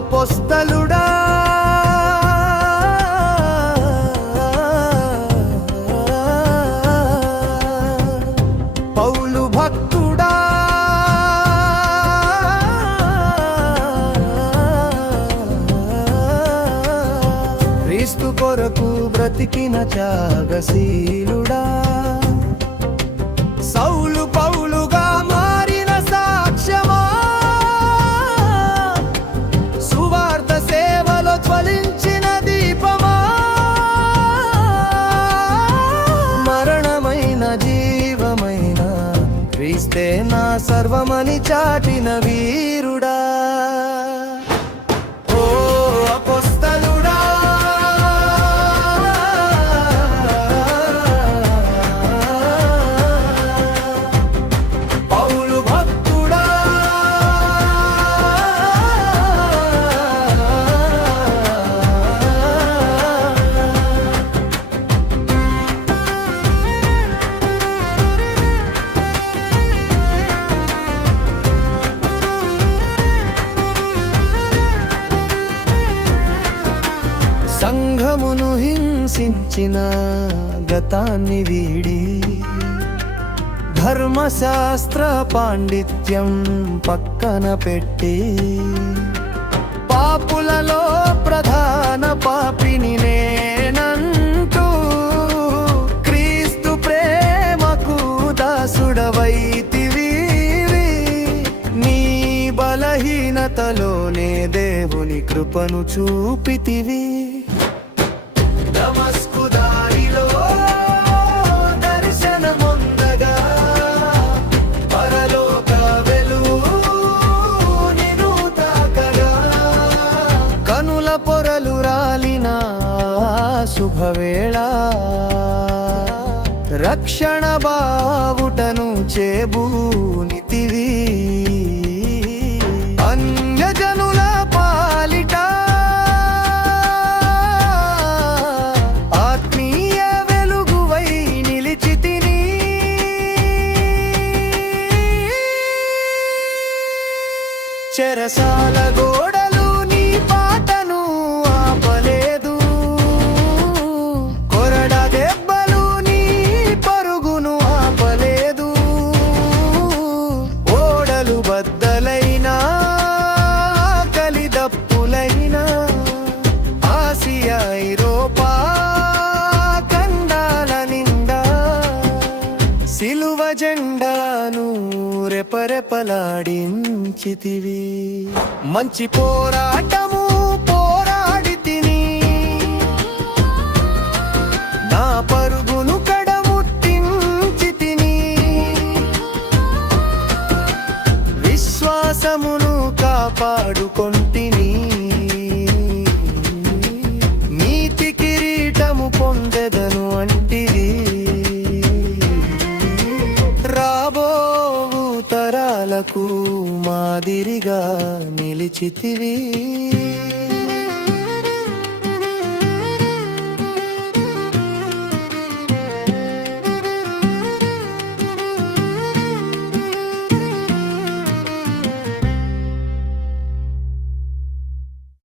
అపొస్తలుడా. పౌలు భక్తుడా. క్రీస్తు కొరకు బ్రతికిన త్యాగశీలుడా. జ్వలించిన దీపమా? మరణమైన జీవమైన క్రీస్తే నా సర్వమని చాటిన వీరుడా. సంఘమును హింసించిన గతాన్ని వీడి ధర్మశాస్త్ర పాండిత్యం పక్కన పెట్టి పాపులలో ప్రధాన పాపిని నేనంటూ క్రీస్తు ప్రేమకు దాసుడవైతివి. నీ బలహీనతలోనే దేవుని కృపను చూపితివి. దమస్కు దారిలో దర్శనముందగా. పరలోక వెలుగు నిన్ను తాకగా. కనుల పొరలు రాలిన శుభవేళ. రక్షణ బావుటను చేబూనితివి. చెరసాల జెండాను రెపరెపలాడించితివి. మంచి పోరాటము పోరాడి తిని నా పరుగును కడముట్టించి తిని విశ్వాసమును కాపాడుకొని రాబోవు తరాలకు మాదిరిగా నిలిచితివి.